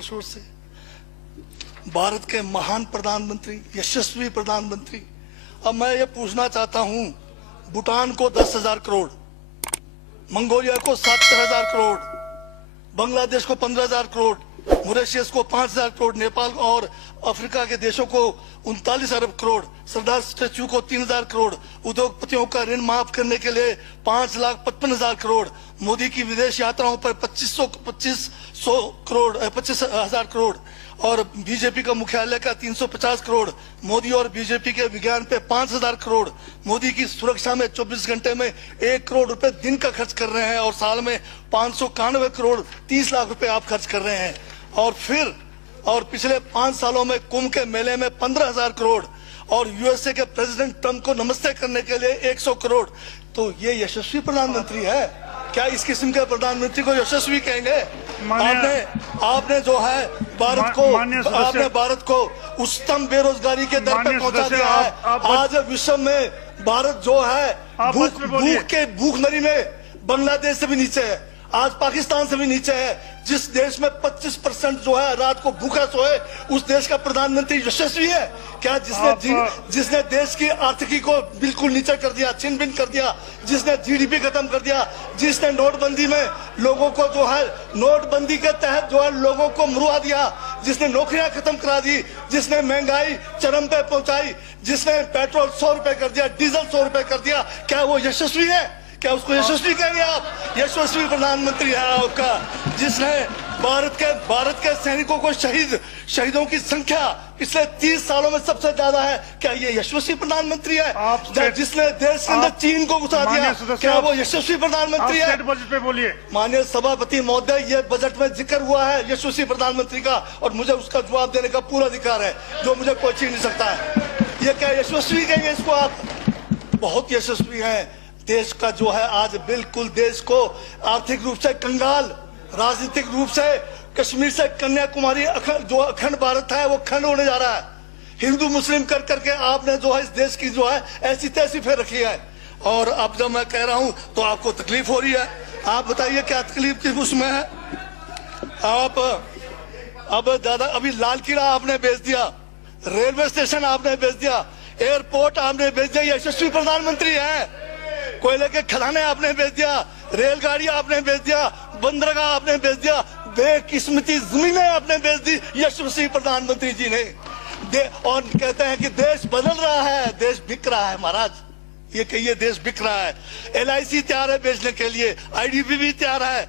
जोर शोर से। भारत के महान प्रधानमंत्री, यशस्वी प्रधानमंत्री। अब मैं ये पूछना चाहता हूं, भूटान को 10,000 करोड़, मंगोलिया को 70,000 करोड़, बांग्लादेश को 15,000 करोड़, मॉरिशस को 5,000 करोड़, नेपाल और अफ्रीका के देशों को 39 अरब करोड़, सरदार स्टैच्यू को 3,000 करोड़, उद्योगपतियों का ऋण माफ करने के लिए 5,55,000 करोड़, मोदी की विदेश यात्राओं पर 25,000 करोड़ और बीजेपी का मुख्यालय का 350 करोड़, मोदी और बीजेपी के विज्ञान पे 5,000 करोड़, मोदी की सुरक्षा में 24 घंटे में 1 करोड़ रुपए दिन का खर्च कर रहे हैं और साल में 591 करोड़ 30 लाख रुपए आप खर्च कर रहे हैं। और पिछले 5 सालों में कुंभ के मेले में 15,000 करोड़ और यूएसए के प्रेसिडेंट ट्रंप को नमस्ते करने के लिए 100 करोड़। तो ये यशस्वी प्रधानमंत्री है क्या? इस किस्म के प्रधानमंत्री को यशस्वी कहेंगे? आपने जो है भारत को उच्चतम बेरोजगारी के दर पर पहुंचा दिया है। आज विश्व में भारत जो है भूखमरी में बांग्लादेश से भी नीचे है, आज पाकिस्तान से भी नीचे है। जिस देश में 25% जो है रात को भूखा सोए, उस देश का प्रधानमंत्री यशस्वी है क्या? जिसने देश की आर्थिकी को बिल्कुल नीचे कर दिया, छिन भिन कर दिया, जिसने जीडीपी खत्म कर दिया, जिसने नोटबंदी में लोगों को जो है नोटबंदी के तहत जो है लोगों को मरवा दिया, जिसने नौकरियां खत्म करा दी, जिसने महंगाई चरम पे पहुंचाई, जिसने पेट्रोल 100 रुपए कर दिया, डीजल 100 रुपए कर दिया, क्या वो यशस्वी है? क्या उसको यशस्वी कहेंगे आप? यशस्वी प्रधानमंत्री है आपका, जिसने भारत के सैनिकों को शहीदों की संख्या पिछले 30 सालों में सबसे ज्यादा है। क्या ये यशस्वी प्रधानमंत्री है? जिसने देश के अंदर चीन को घुसा दिया, क्या वो यशस्वी प्रधानमंत्री है? बजट पे बोलिए। माननीय सभापति महोदय, ये बजट में जिक्र हुआ है यशस्वी प्रधानमंत्री का और मुझे उसका जवाब देने का पूरा अधिकार है, जो मुझे कोई छीन नहीं सकता है। ये क्या यशस्वी कहेंगे इसको आप? बहुत यशस्वी है। देश का जो है आज बिल्कुल देश को आर्थिक रूप से कंगाल, राजनीतिक रूप से कश्मीर से कन्याकुमारी जो अखंड भारत है वो खंड होने जा रहा है। हिंदू मुस्लिम कर करके आपने जो है इस देश की जो है ऐसी तैसी फेर रखी है। और अब जब मैं कह रहा हूं तो आपको तकलीफ हो रही है। आप बताइए क्या तकलीफ किस उसमें है? आप अब ज्यादा अभी लाल किला आपने बेच दिया, रेलवे स्टेशन आपने बेच दिया, एयरपोर्ट आपने बेच दिया, यशस्वी प्रधानमंत्री है। कोयले के खदाने आपने बेच दिया, रेलगाड़ी आपने बेच दिया, बंदरगाह आपने बेच दिया, बेकिस्मती जमीनें आपने बेच दी यशस्वी प्रधानमंत्री जी ने। और कहते हैं कि देश बदल रहा है, देश बिक रहा है। महाराज ये कहिए देश बिक रहा है। LIC तैयार है बेचने के लिए, IDB भी तैयार है,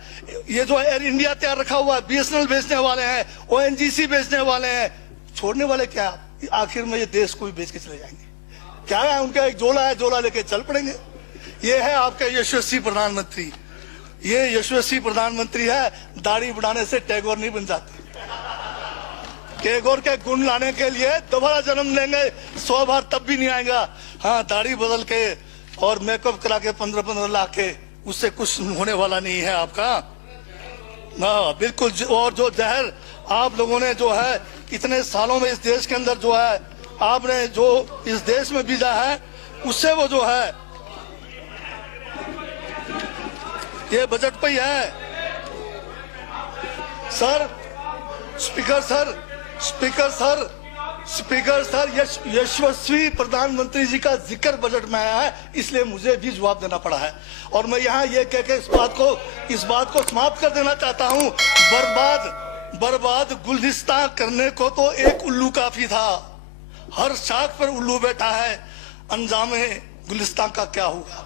ये जो एयर इंडिया तैयार रखा हुआ है, BSNL बेचने वाले हैं, ONGC बेचने वाले हैं। छोड़ने वाले क्या? आखिर में ये देश को भी बेच के चले जाएंगे। क्या है उनका? एक झोला है, झोला लेके चल पड़ेंगे। ये है आपका यशस्वी प्रधानमंत्री। ये यशस्वी प्रधानमंत्री है। दाढ़ी बढ़ाने से टैगोर नहीं बन जाते। टैगोर के गुण लाने के लिए दोबारा जन्म लेंगे 100 बार, तब भी नहीं आएगा। हाँ, दाढ़ी बदल के और मेकअप करा के 15-15 लाख के, उससे कुछ होने वाला नहीं है आपका। हाँ बिल्कुल। और जो जहर आप लोगों ने जो है इतने सालों में इस देश के अंदर जो है आपने जो इस देश में बीजा है, उससे वो जो है ये बजट पे ही है। सर स्पीकर सर यशस्वी प्रधानमंत्री जी का जिक्र बजट में आया है, इसलिए मुझे भी जवाब देना पड़ा है। और मैं यहाँ ये कह के इस बात को समाप्त कर देना चाहता हूँ, बर्बाद गुलदस्ता करने को तो एक उल्लू काफी था, हर शाख पर उल्लू बैठा है, अंजामे गुलिस्तान का क्या होगा?